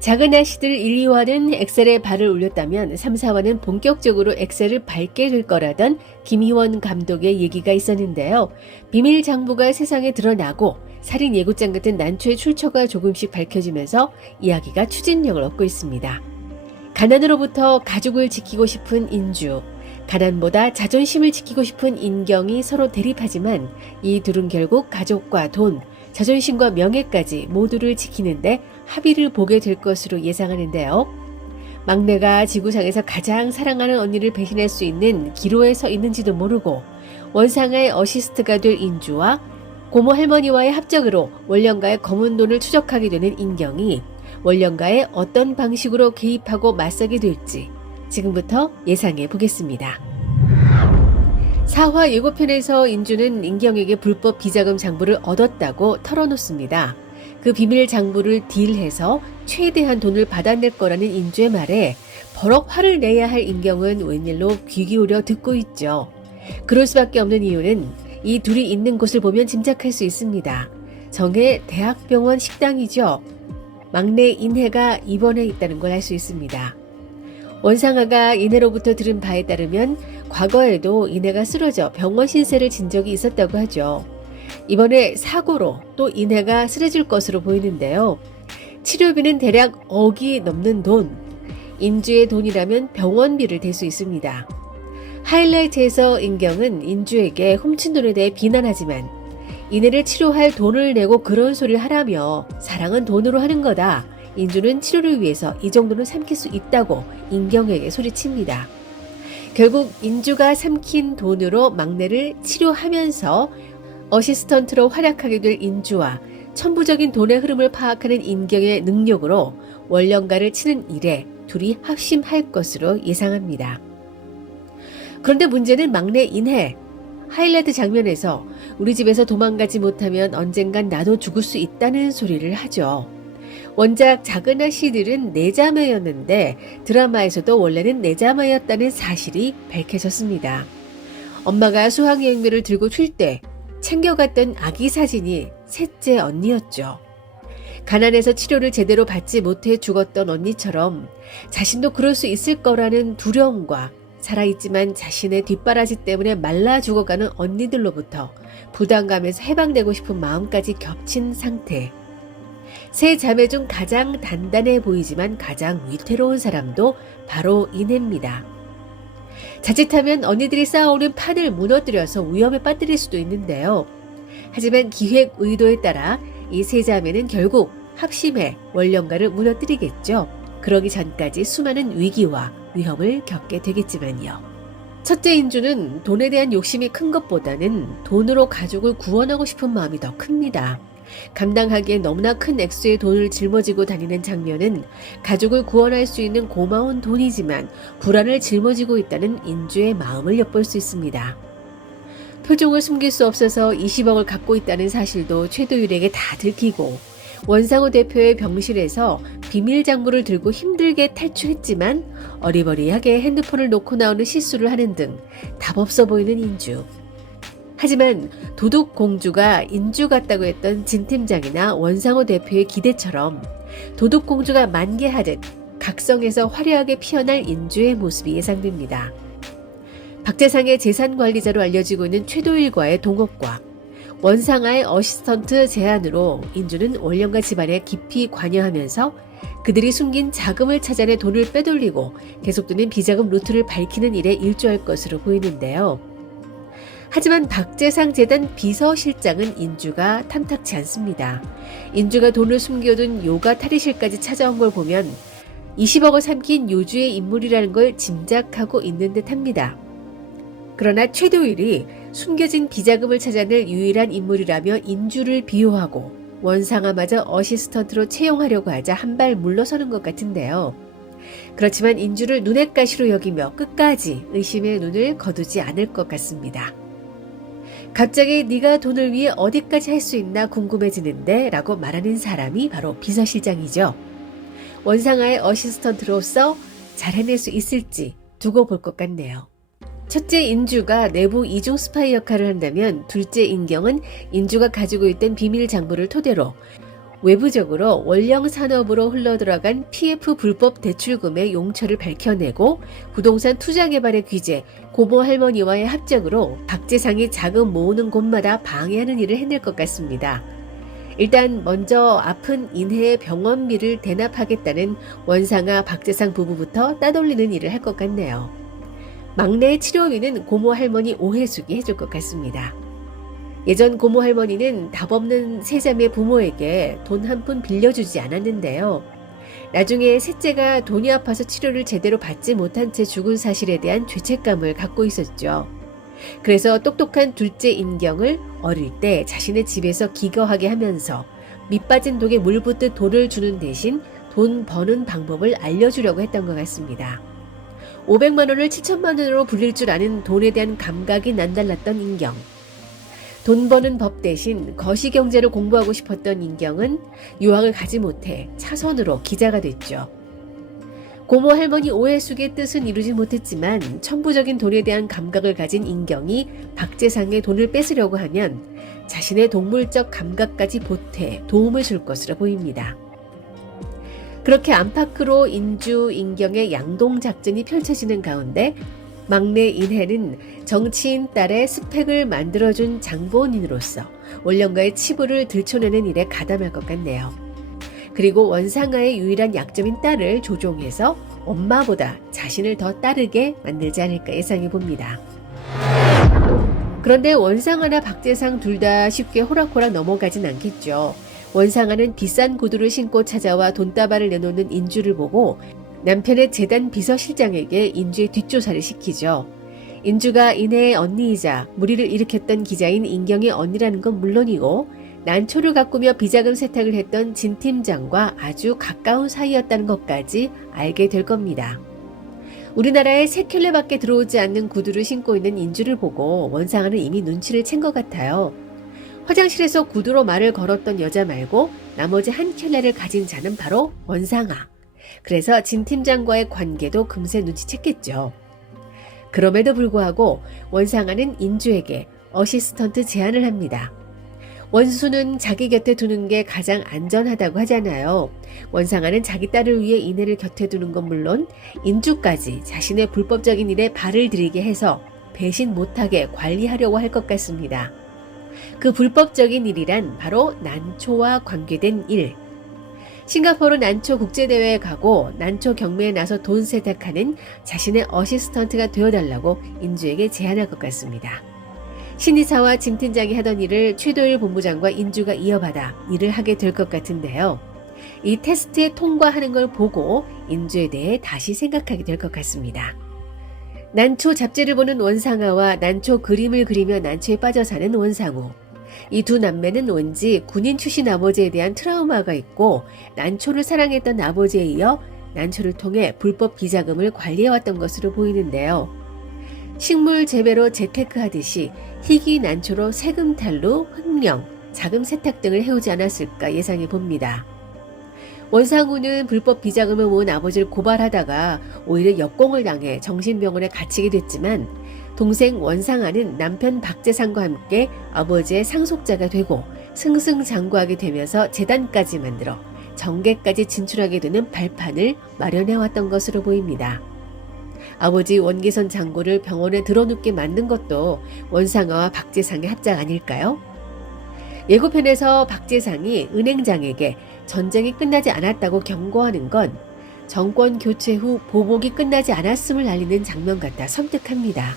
작은 아씨들 1, 2화는 엑셀에 발을 올렸다면 3, 4화는 본격적으로 엑셀을 밟게 될 거라던 김희원 감독의 얘기가 있었는데요. 비밀 장부가 세상에 드러나고 살인 예고장 같은 난초의 출처가 조금씩 밝혀지면서 이야기가 추진력을 얻고 있습니다. 가난으로부터 가족을 지키고 싶은 인주, 가난보다 자존심을 지키고 싶은 인경이 서로 대립하지만 이 둘은 결국 가족과 돈, 자존심과 명예까지 모두를 지키는데 합의를 보게 될 것으로 예상하는데요. 막내가 지구상에서 가장 사랑하는 언니를 배신할 수 있는 기로에 서 있는지도 모르고 원상의 어시스트가 될 인주와 고모 할머니와의 합작으로 원령가의 검은 돈을 추적하게 되는 인경이 원령가에 어떤 방식으로 개입하고 맞서게 될지 지금부터 예상해 보겠습니다. 4화 예고편에서 인주는 인경에게 불법 비자금 장부를 얻었다고 털어놓습니다. 그 비밀 장부를 딜해서 최대한 돈을 받아낼 거라는 인주의 말에 버럭 화를 내야 할 인경은 웬일로 귀 기울여 듣고 있죠. 그럴 수밖에 없는 이유는 이 둘이 있는 곳을 보면 짐작할 수 있습니다. 정의 대학병원 식당이죠. 막내 인혜가 입원해 있다는 걸 알 수 있습니다. 원상아가 인혜로부터 들은 바에 따르면 과거에도 인혜가 쓰러져 병원 신세를 진 적이 있었다고 하죠. 이번에 사고로 또 인혜가 쓰러질 것으로 보이는데요. 치료비는 대략 억이 넘는 돈, 인주의 돈이라면 병원비를 댈 수 있습니다. 하이라이트에서 인경은 인주에게 훔친 돈에 대해 비난하지만 인혜를 치료할 돈을 내고 그런 소리를 하라며 사랑은 돈으로 하는 거다. 인주는 치료를 위해서 이 정도는 삼킬 수 있다고 인경에게 소리칩니다. 결국 인주가 삼킨 돈으로 막내를 치료하면서 어시스턴트로 활약하게 될 인주와 천부적인 돈의 흐름을 파악하는 인경의 능력으로 원령가를 치는 일에 둘이 합심할 것으로 예상합니다. 그런데 문제는 막내 인혜. 하이라이트 장면에서 우리 집에서 도망가지 못하면 언젠간 나도 죽을 수 있다는 소리를 하죠. 원작 작은 아씨들은 내자매였는데 드라마에서도 원래는 내자매였다는 사실이 밝혀졌습니다. 엄마가 수학여행비를 들고 튈 때 챙겨갔던 아기 사진이 셋째 언니였죠. 가난해서 치료를 제대로 받지 못해 죽었던 언니처럼 자신도 그럴 수 있을 거라는 두려움과 살아있지만 자신의 뒷바라지 때문에 말라 죽어가는 언니들로부터 부담감에서 해방되고 싶은 마음까지 겹친 상태. 세 자매 중 가장 단단해 보이지만 가장 위태로운 사람도 바로 인혜입니다. 자칫하면 언니들이 쌓아오는 판을 무너뜨려서 위험에 빠뜨릴 수도 있는데요. 하지만 기획 의도에 따라 이 세 자매는 결국 합심해 원령가를 무너뜨리겠죠. 그러기 전까지 수많은 위기와 위험을 겪게 되겠지만요. 첫째 인주는 돈에 대한 욕심이 큰 것보다는 돈으로 가족을 구원하고 싶은 마음이 더 큽니다. 감당하기에 너무나 큰 액수의 돈을 짊어지고 다니는 장면은 가족을 구원할 수 있는 고마운 돈이지만 불안을 짊어지고 있다는 인주의 마음을 엿볼 수 있습니다. 표정을 숨길 수 없어서 20억을 갖고 있다는 사실도 최도율에게 다 들키고 원상우 대표의 병실에서 비밀 장부를 들고 힘들게 탈출했지만 어리버리하게 핸드폰을 놓고 나오는 실수를 하는 등 답없어 보이는 인주. 하지만 도둑공주가 인주 같다고 했던 진 팀장이나 원상우 대표의 기대처럼 도둑공주가 만개하듯 각성해서 화려하게 피어날 인주의 모습이 예상됩니다. 박재상의 재산관리자로 알려지고 있는 최도일과의 동업과 원상아의 어시스턴트 제안으로 인주는 원령가 집안에 깊이 관여하면서 그들이 숨긴 자금을 찾아내 돈을 빼돌리고 계속되는 비자금 루트를 밝히는 일에 일조할 것으로 보이는데요. 하지만 박재상 재단 비서실장은 인주가 탐탁치 않습니다. 인주가 돈을 숨겨둔 요가 탈의실까지 찾아온 걸 보면 20억을 삼킨 요주의 인물이라는 걸 짐작하고 있는 듯합니다. 그러나 최도일이 숨겨진 비자금을 찾아낼 유일한 인물이라며 인주를 비호하고 원상아마저 어시스턴트로 채용하려고 하자 한 발 물러서는 것 같은데요. 그렇지만 인주를 눈엣 가시로 여기며 끝까지 의심의 눈을 거두지 않을 것 같습니다. 갑자기 네가 돈을 위해 어디까지 할 수 있나 궁금해지는데 라고 말하는 사람이 바로 비서실장이죠. 원상아의 어시스턴트로서 잘 해낼 수 있을지 두고 볼 것 같네요. 첫째 인주가 내부 이중 스파이 역할을 한다면 둘째 인경은 인주가 가지고 있던 비밀 장부를 토대로 외부적으로 원령 산업으로 흘러들어간 PF 불법 대출금의 용처를 밝혀내고 부동산 투자 개발의 규제, 고모 할머니와의 합작으로 박재상이 자금 모으는 곳마다 방해하는 일을 해낼 것 같습니다. 일단 먼저 아픈 인해의 병원비를 대납하겠다는 원상아 박재상 부부부터 따돌리는 일을 할 것 같네요. 막내의 치료비는 고모 할머니 오혜숙이 해줄 것 같습니다. 예전 고모 할머니는 답 없는 세자매 부모에게 돈 한 푼 빌려주지 않았는데요. 나중에 셋째가 돈이 아파서 치료를 제대로 받지 못한 채 죽은 사실에 대한 죄책감을 갖고 있었죠. 그래서 똑똑한 둘째 인경을 어릴 때 자신의 집에서 기거하게 하면서 밑빠진 독에 물 붓듯 돈을 주는 대신 돈 버는 방법을 알려주려고 했던 것 같습니다. 500만 원을 7천만 원으로 불릴 줄 아는 돈에 대한 감각이 남달랐던 인경. 돈 버는 법 대신 거시경제를 공부하고 싶었던 인경은 유학을 가지 못해 차선으로 기자가 됐죠. 고모 할머니 오해숙의 뜻은 이루지 못했지만 천부적인 돈에 대한 감각을 가진 인경이 박재상의 돈을 뺏으려고 하면 자신의 동물적 감각까지 보태 도움을 줄 것으로 보입니다. 그렇게 안팎으로 인주, 인경의 양동작전이 펼쳐지는 가운데 막내 인혜는 정치인 딸의 스펙을 만들어준 장본인으로서 원령가의 치부를 들춰내는 일에 가담할 것 같네요. 그리고 원상아의 유일한 약점인 딸을 조종해서 엄마보다 자신을 더 따르게 만들지 않을까 예상해 봅니다. 그런데 원상아나 박재상 둘 다 쉽게 호락호락 넘어가진 않겠죠. 원상아는 비싼 구두를 신고 찾아와 돈다발을 내놓는 인주를 보고 남편의 재단 비서실장에게 인주의 뒷조사를 시키죠. 인주가 인혜의 언니이자 무리를 일으켰던 기자인 인경의 언니라는 건 물론이고 난초를 가꾸며 비자금 세탁을 했던 진 팀장과 아주 가까운 사이였다는 것까지 알게 될 겁니다. 우리나라에 세 켤레밖에 들어오지 않는 구두를 신고 있는 인주를 보고 원상아는 이미 눈치를 챈 것 같아요. 화장실에서 구두로 말을 걸었던 여자 말고 나머지 한 켤레를 가진 자는 바로 원상아. 그래서 진 팀장과의 관계도 금세 눈치챘겠죠. 그럼에도 불구하고 원상아는 인주에게 어시스턴트 제안을 합니다. 원수는 자기 곁에 두는 게 가장 안전하다고 하잖아요. 원상아는 자기 딸을 위해 인혜를 곁에 두는 건 물론 인주까지 자신의 불법적인 일에 발을 들이게 해서 배신 못하게 관리하려고 할 것 같습니다. 그 불법적인 일이란 바로 난초와 관계된 일. 싱가포르 난초 국제대회에 가고 난초 경매에 나서 돈 세탁하는 자신의 어시스턴트가 되어달라고 인주에게 제안할 것 같습니다. 신이사와 진 팀장이 하던 일을 최도일 본부장과 인주가 이어받아 일을 하게 될 것 같은데요. 이 테스트에 통과하는 걸 보고 인주에 대해 다시 생각하게 될 것 같습니다. 난초 잡지를 보는 원상아와 난초 그림을 그리며 난초에 빠져 사는 원상우. 이 두 남매는 왠지 군인 출신 아버지에 대한 트라우마가 있고 난초를 사랑했던 아버지에 이어 난초를 통해 불법 비자금을 관리해왔던 것으로 보이는데요. 식물 재배로 재테크하듯이 희귀 난초로 세금 탈루, 횡령, 자금 세탁 등을 해오지 않았을까 예상해 봅니다. 원상우는 불법 비자금을 모은 아버지를 고발하다가 오히려 역공을 당해 정신병원에 갇히게 됐지만 동생 원상아는 남편 박재상과 함께 아버지의 상속자가 되고 승승장구하게 되면서 재단까지 만들어 정계까지 진출하게 되는 발판을 마련해왔던 것으로 보입니다. 아버지 원기선 장군을 병원에 들어눕게 만든 것도 원상아와 박재상의 합작 아닐까요? 예고편에서 박재상이 은행장에게 전쟁이 끝나지 않았다고 경고하는 건 정권 교체 후 보복이 끝나지 않았음을 알리는 장면 같아 섬뜩합니다.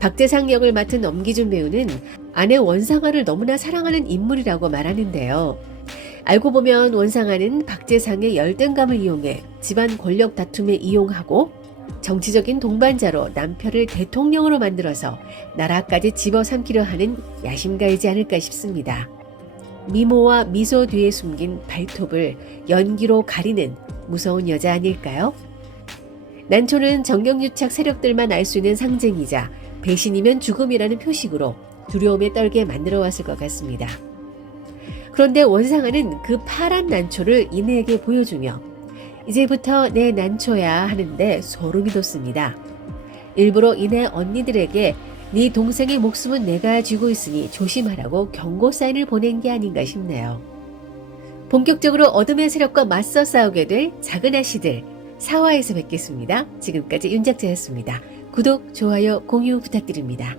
박재상 역을 맡은 엄기준 배우는 아내 원상아를 너무나 사랑하는 인물이라고 말하는데요. 알고 보면 원상아는 박재상의 열등감을 이용해 집안 권력 다툼에 이용하고 정치적인 동반자로 남편을 대통령으로 만들어서 나라까지 집어삼키려 하는 야심가이지 않을까 싶습니다. 미모와 미소 뒤에 숨긴 발톱을 연기로 가리는 무서운 여자 아닐까요? 난초는 정경유착 세력들만 알 수 있는 상징이자 배신이면 죽음이라는 표식으로 두려움에 떨게 만들어 왔을 것 같습니다. 그런데 원상아는 그 파란 난초를 인혜에게 보여주며 이제부터 내 난초야 하는데 소름이 돋습니다. 일부러 인혜 언니들에게 네 동생의 목숨은 내가 쥐고 있으니 조심하라고 경고 사인을 보낸 게 아닌가 싶네요. 본격적으로 어둠의 세력과 맞서 싸우게 될 작은 아씨들 4화에서 뵙겠습니다. 지금까지 윤작자였습니다. 구독, 좋아요, 공유 부탁드립니다.